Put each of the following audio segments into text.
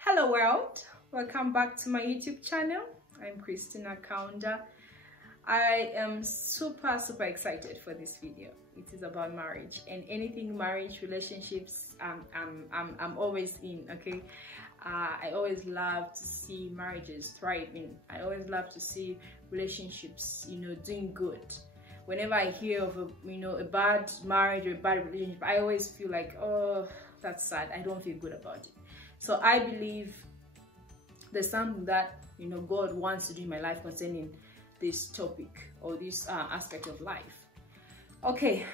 Hello world, welcome back to my YouTube channel. I'm Christina Kaunda. I am super excited for this video. It is about marriage and anything marriage, relationships. I'm always in. Okay, I always love to see marriages thriving. I always love to see relationships, doing good. Whenever I hear of a bad marriage or a bad relationship, I always feel like, oh, that's sad. I don't feel good about it. So I believe there's something that God wants to do in my life concerning this topic or this aspect of life. Okay,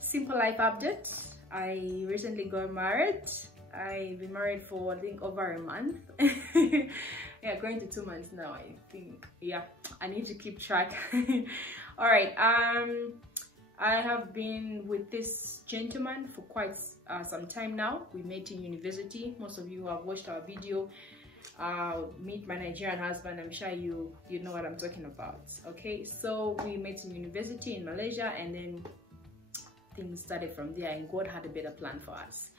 simple life update. I recently got married. I've been married for I think over a month. Yeah, going to 2 months now, I think. Yeah, I need to keep track. All right, I have been with this gentleman for quite some time now. We met in university. Most of you have watched our video, Meet My Nigerian Husband. I'm sure you know what I'm talking about. Okay, so we met in university in Malaysia, and then things started from there, and God had a better plan for us.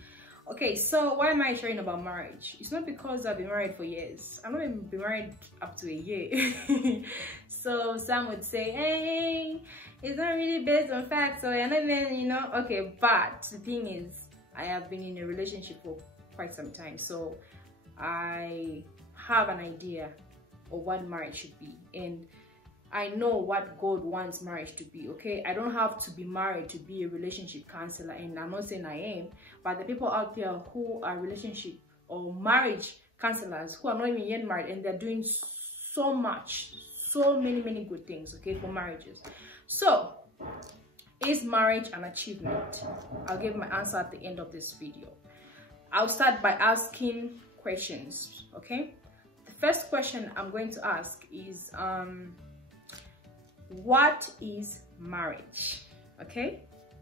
Okay, so why am I sharing about marriage? It's not because I've been married for years. I've not even been married up to a year. So some would say, hey, it's not really based on facts, so you're not even, okay, but the thing is, I have been in a relationship for quite some time, so I have an idea of what marriage should be, and I know what God wants marriage to be. Okay, I don't have to be married to be a relationship counselor, and I'm not saying I am, but the people out there who are relationship or marriage counselors who are not even yet married, and they're doing so many good things, okay, for marriages. So is marriage an achievement? I'll give my answer at the end of this video. I'll start by asking questions. Okay, the first question I'm going to ask is what is marriage? Okay,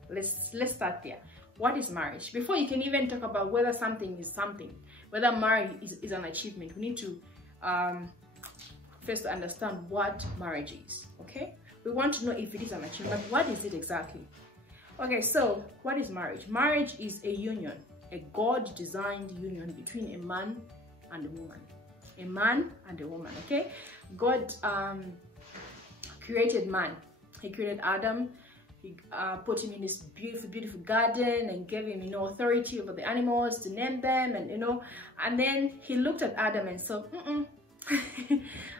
let's start there. What is marriage? Before you can even talk about whether something is something, whether marriage is an achievement, we need to first understand what marriage is. Okay, we want to know if it is an achievement. What is it exactly? Okay, so what is marriage? Marriage is a union, a God-designed union between a man and a woman. A man and a woman. Okay, God created man. He created Adam. He put him in this beautiful garden and gave him authority over the animals to name them, and then he looked at Adam and said,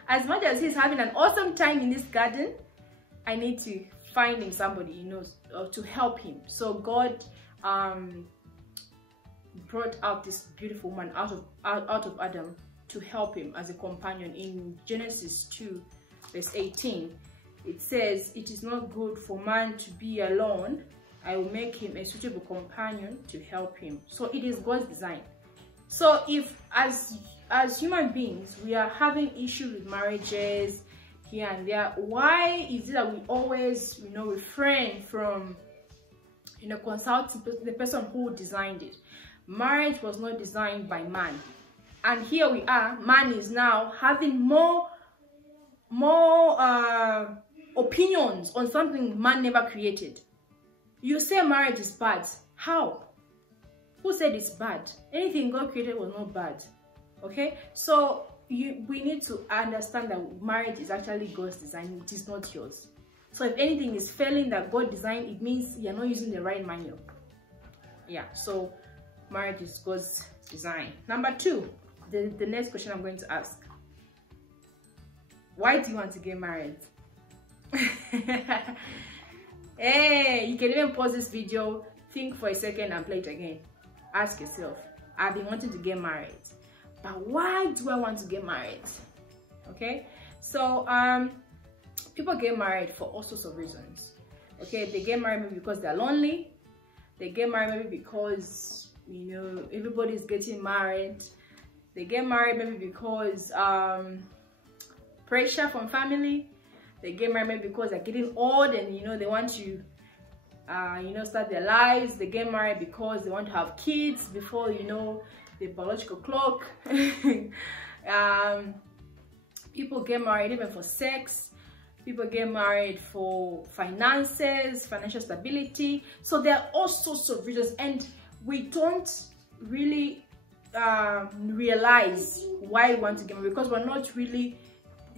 as much as he's having an awesome time in this garden, I need to find him somebody to help him. So God brought out this beautiful woman out of Adam to help him as a companion. In Genesis 2 verse 18, it says, it is not good for man to be alone. I will make him a suitable companion to help him. So it is God's design. So if as human beings we are having issues with marriages here and there, why is it that we always refrain from consulting the person who designed it? Marriage was not designed by man, and here we are, man is now having more opinions on something man never created. You say marriage is bad. How? Who said it's bad? Anything God created was not bad. Okay, so we need to understand that marriage is actually God's design. It is not yours. So if anything is failing that God designed, it means you're not using the right manual. Yeah, so marriage is God's design. Number two, the next question I'm going to ask: why do you want to get married? Hey, you can even pause this video, think for a second and play it again. Ask yourself, I've been wanting to get married, but why do I want to get married? Okay, so people get married for all sorts of reasons. Okay, they get married maybe because they're lonely. They get married maybe because everybody's getting married. They get married maybe because pressure from family. They get married maybe because they're getting old and they want to start their lives. They get married because they want to have kids before the biological clock. People get married even for sex. People get married for finances, financial stability. So there are all sorts of reasons, and we don't really realize why we want to get married, because we're not really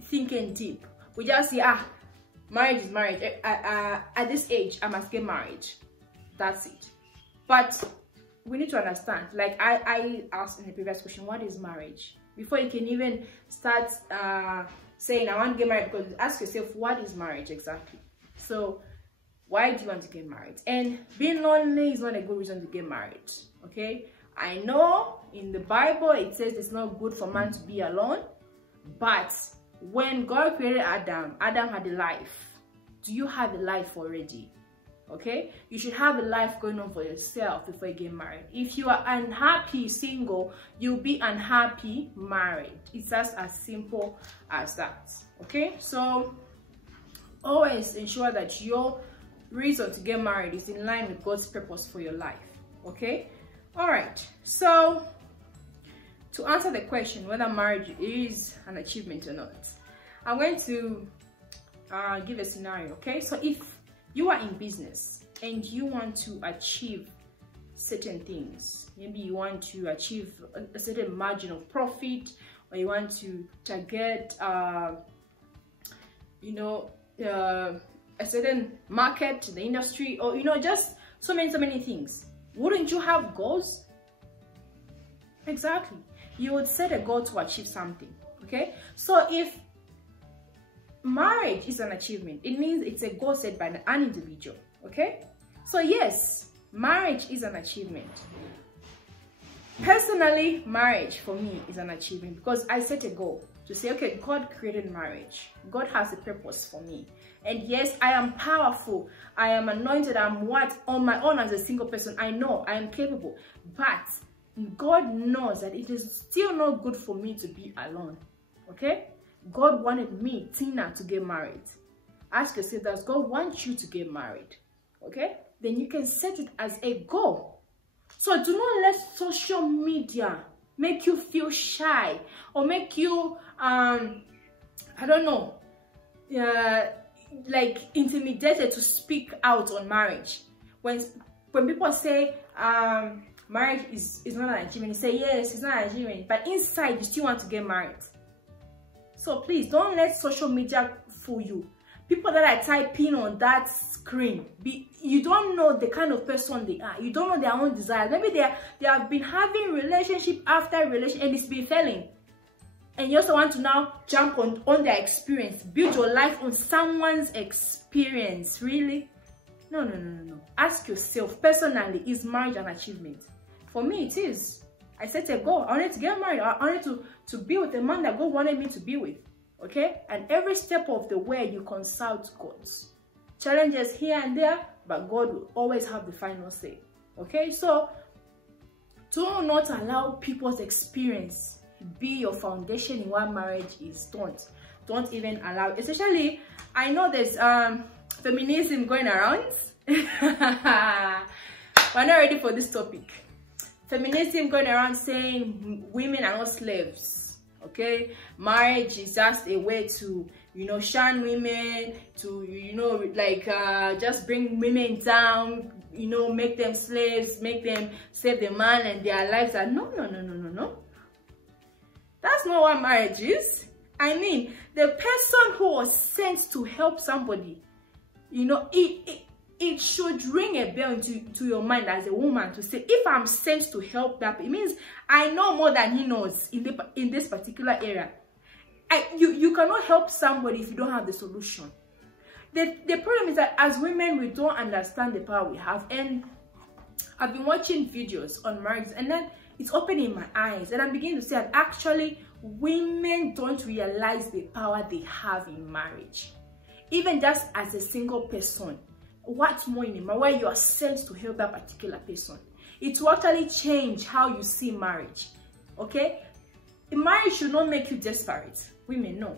thinking deep. We just say, marriage is marriage. At this age, I must get married. That's it. But we need to understand, like I asked in the previous question, what is marriage? Before you can even start saying I want to get married, because ask yourself, what is marriage exactly? So why do you want to get married? And being lonely is not a good reason to get married. Okay, I know in the Bible it says it's not good for man to be alone, but when God created Adam had a life. Do you have a life already? Okay, you should have a life going on for yourself before you get married. If you are unhappy single, you'll be unhappy married. It's just as simple as that. Okay, so always ensure that your reason to get married is in line with God's purpose for your life. Okay, all right. So to answer the question whether marriage is an achievement or not, I'm going to give a scenario. Okay, so if you are in business and you want to achieve certain things, maybe you want to achieve a certain margin of profit, or you want to target a certain market, the industry, or just so many things. Wouldn't you have goals? Exactly. You would set a goal to achieve something. Okay, so if marriage is an achievement, it means it's a goal set by an individual. Okay, so yes, marriage is an achievement. Personally, marriage for me is an achievement because I set a goal to say, okay, God created marriage. God has a purpose for me. And yes, I am powerful. I am anointed. I'm what? On my own as a single person. I know I am capable. But God knows that it is still not good for me to be alone. Okay? God wanted me, Tina, to get married. Ask yourself, does God want you to get married? Okay? Then you can set it as a goal. So do not let social media make you feel shy or make you, I don't know, like intimidated to speak out on marriage. When people say marriage is not an achievement, you say yes, it's not an achievement, but inside you still want to get married. So please don't let social media fool you. People that are typing on that screen, you don't know the kind of person they are. You don't know their own desires. Maybe they have been having relationship after relationship and it's been failing. And you also want to now jump on their experience, build your life on someone's experience. Really? No. Ask yourself, personally, is marriage an achievement? For me, it is. I set a goal. I wanted to get married. I wanted to be with a man that God wanted me to be with. Okay? And every step of the way, you consult God. Challenges here and there, but God will always have the final say. Okay? So, do not allow people's experience be your foundation in what marriage is. Don't even allow it. Especially, I know there's feminism going around. We're not ready for this topic. Feminism going around saying women are not slaves. Okay, marriage is just a way to shun women, to like just bring women down, make them slaves, make them save the man and their lives. Are no. That's not what marriage is. I mean, the person who was sent to help somebody, it should ring a bell to your mind as a woman to say, if I'm sent to help that, it means I know more than he knows in this particular area. You cannot help somebody if you don't have the solution. The problem is that as women, we don't understand the power we have. And I've been watching videos on marriage, and then it's opening my eyes, and I'm beginning to see that actually women don't realize the power they have in marriage. Even just as a single person, what's more in a marriage where you are sent to help that particular person, it will actually change how you see marriage. Okay, marriage should not make you desperate. Women, no.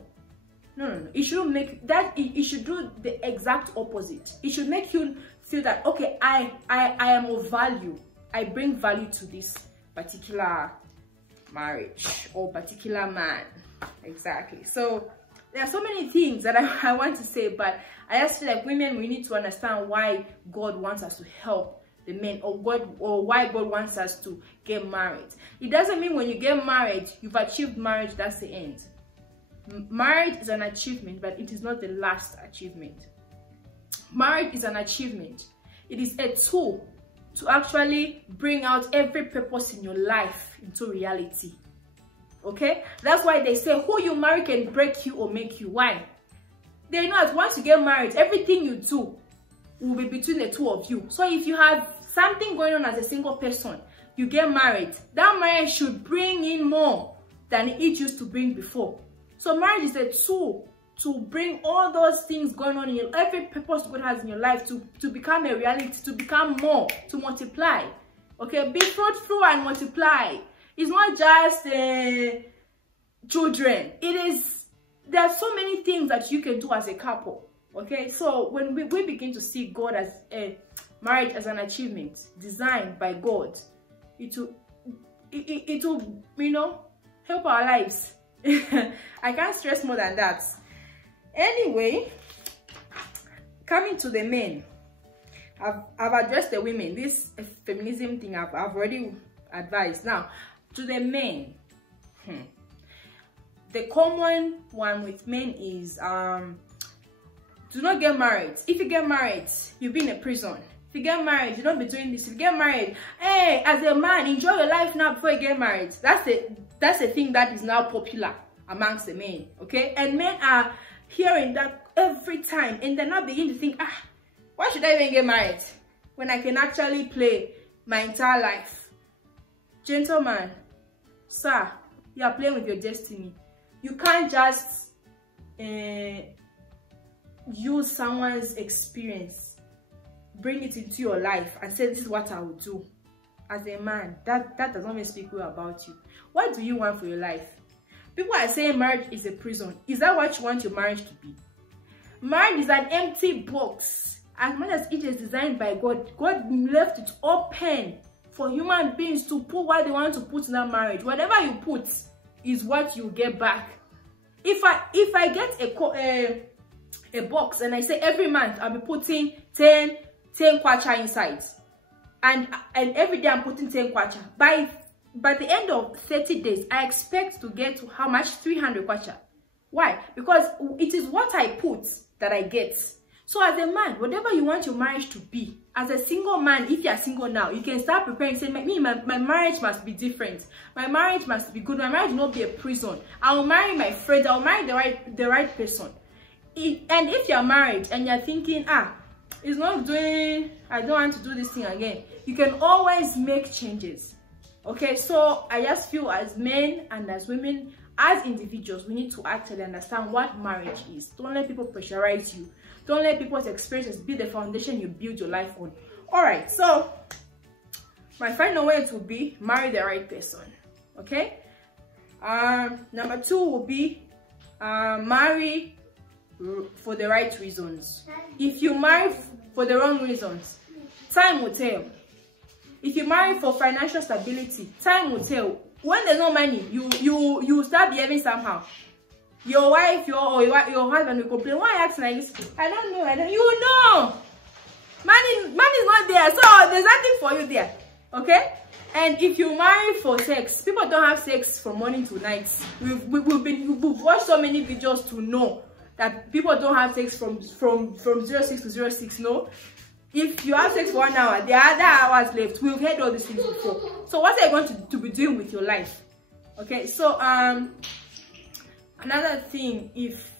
It shouldn't make that. It should do the exact opposite. It should make you feel that, okay, I am of value. I bring value to this particular marriage or particular man. Exactly. So there are so many things that I want to say, but I just feel like women, we need to understand why God wants us to help the men, or why God wants us to get married. It doesn't mean when you get married, you've achieved marriage, that's the end. Marriage is an achievement, but it is not the last achievement. Marriage is an achievement. It is a tool to actually bring out every purpose in your life into reality. Okay? That's why they say who you marry can break you or make you. Why? They know that once you get married, everything you do will be between the two of you. So if you have something going on as a single person, you get married, that marriage should bring in more than it used to bring before. So marriage is a tool to bring all those things going on in your, every purpose God has in your life to become a reality, to become more, to multiply. Okay, be fruitful and multiply. It's not just children. It is, there are so many things that you can do as a couple. Okay, so when we begin to see God as a marriage as an achievement designed by God, it will, you know, help our lives. I can't stress more than that. Anyway, coming to the men, I've addressed the women. This feminism thing I've already advised. Now to the men, the common one with men is do not get married. If you get married, you'll be in a prison. If you get married, you don't be doing this. If you get married, hey, as a man, enjoy your life now before you get married. That's a thing that is now popular amongst the men. Okay, and men are hearing that every time, and then now begin to think, why should I even get married when I can actually play my entire life? Gentleman, sir, you are playing with your destiny. You can't just use someone's experience, bring it into your life and say this is what I will do. As a man, that does not even speak well about you. What do you want for your life? People are saying marriage is a prison. Is that what you want your marriage to be? Marriage is an empty box. As much as it is designed by God, God left it open for human beings to put what they want to put in that marriage. Whatever you put is what you get back. If I get a box and I say every month I'll be putting 10 kwacha inside, and every day I'm putting 10 kwacha, by the end of 30 days I expect to get to how much? 300 kwacha. Why? Because it is what I put that I get. So as a man, whatever you want your marriage to be, as a single man, if you are single now, you can start preparing, say, my marriage must be different. My marriage must be good. My marriage will not be a prison. I will marry my friend. I will marry the right person. And if you're married and you're thinking, it's not doing, I don't want to do this thing again, you can always make changes. Okay, so I just feel as men and as women, as individuals, we need to actually understand what marriage is. Don't let people pressurize you. Don't let people's experiences be the foundation you build your life on. All right, so my final words will be marry the right person. Okay. Number 2 will be marry for the right reasons. If you marry for the wrong reasons, time will tell. If you marry for financial stability, time will tell. When there's no money, you start behaving somehow. Your wife, your husband will complain. Why are you acting like this? I don't know. You know, money is not there, so there's nothing for you there. Okay. And if you marry for sex, people don't have sex from morning to night. We've watched so many videos to know that people don't have sex from 06 to 06. No. If you have sex for 1 hour, there are other hours left. We've heard all these things before. So what are you going to be doing with your life? Okay, so another thing, if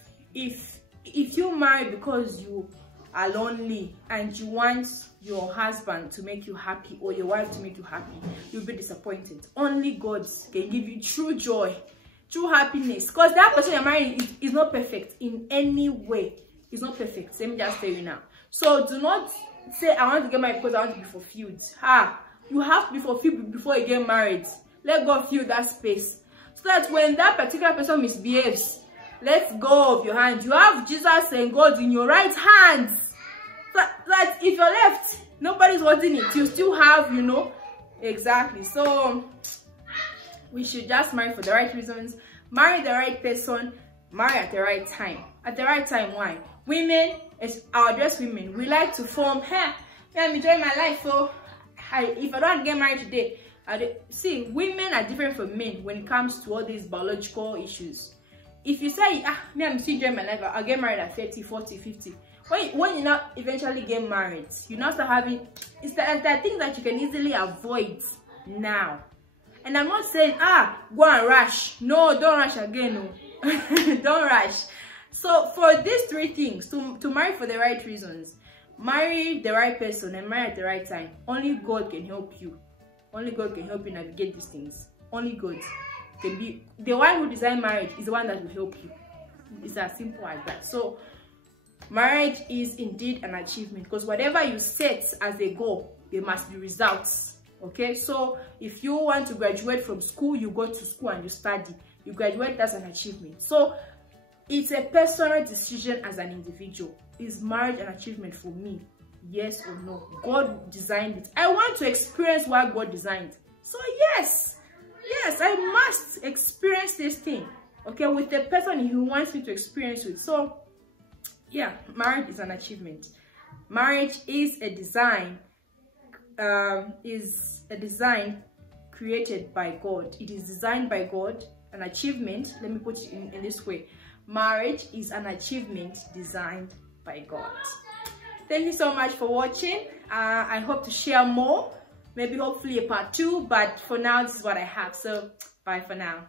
you marry because you are lonely and you want your husband to make you happy or your wife to make you happy, you'll be disappointed. Only God can give you true joy, true happiness, because that person you're marrying is not perfect in any way. It's not perfect. Let me just tell you now. So do not say I want to get married because I want to be fulfilled. You have to be fulfilled before you get married. Let God fill that space, so that when that particular person misbehaves, let go of your hand. You have Jesus and God in your right hands. So that if you're left, nobody's watching it. You still have, you know, exactly. So we should just marry for the right reasons. Marry the right person. Marry at the right time. At the right time, why? Women, I'll address women. We like to form, I'm enjoying my life, so if I don't get married today, see, women are different from men when it comes to all these biological issues. If you say, me, I'm still enjoying my life, I'll get married at 30, 40, 50. When you not eventually get married, you not start having, it's the things that you can easily avoid now. And I'm not saying, go and rush. No, don't rush again. No. Don't rush. So for these three things, to marry for the right reasons, marry the right person, and marry at the right time, only God can help you. Only God can help you navigate these things. Only God can be the one who designed marriage, is the one that will help you. It's as simple as that. So marriage is indeed an achievement, because whatever you set as a goal, there must be results. Okay, so if you want to graduate from school, you go to school and you study, you graduate, that's an achievement. So it's a personal decision as an individual. Is marriage an achievement for me? Yes or no? God designed it. I want to experience what God designed. So yes, I must experience this thing, okay, with the person who wants me to experience it. So yeah, marriage is an achievement. Marriage is a design, created by God. It is designed by God. An achievement, let me put it in this way. Marriage is an achievement designed by God. Thank you so much for watching. I hope to share more, maybe hopefully a part 2, but for now this is what I have. So bye for now.